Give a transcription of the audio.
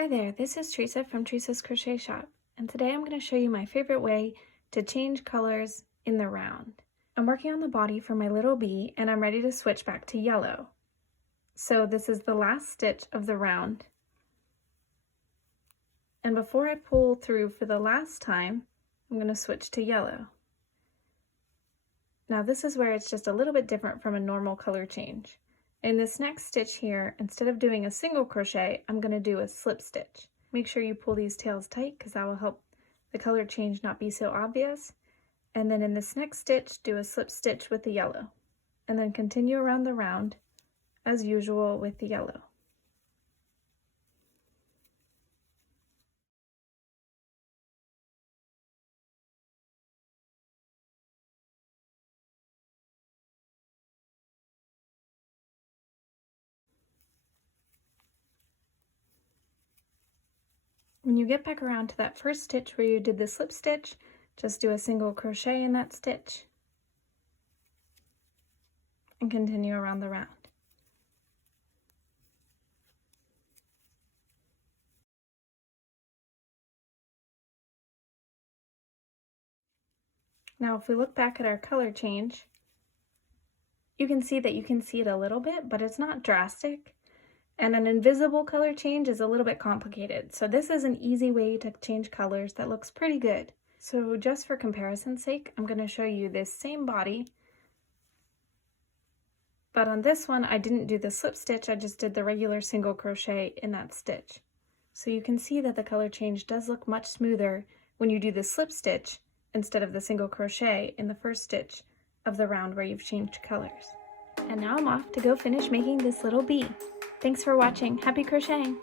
Hi there, this is Teresa from Teresa's Crochet Shop, and today I'm going to show you my favorite way to change colors in the round. I'm working on the body for my little bee and I'm ready to switch back to yellow. So this is the last stitch of the round. And before I pull through for the last time, I'm going to switch to yellow. Now this is where it's just a little bit different from a normal color change. In this next stitch here, instead of doing a single crochet, I'm going to do a slip stitch. Make sure you pull these tails tight because that will help the color change not be so obvious. And then in this next stitch, do a slip stitch with the yellow. And then continue around the round as usual with the yellow. When you get back around to that first stitch where you did the slip stitch, just do a single crochet in that stitch and continue around the round. Now if we look back at our color change, you can see it a little bit, but it's not drastic. And an invisible color change is a little bit complicated. So this is an easy way to change colors that looks pretty good. So just for comparison's sake, I'm going to show you this same body. But on this one, I didn't do the slip stitch, I just did the regular single crochet in that stitch. So you can see that the color change does look much smoother when you do the slip stitch instead of the single crochet in the first stitch of the round where you've changed colors. And now I'm off to go finish making this little bee. Thanks for watching. Happy crocheting!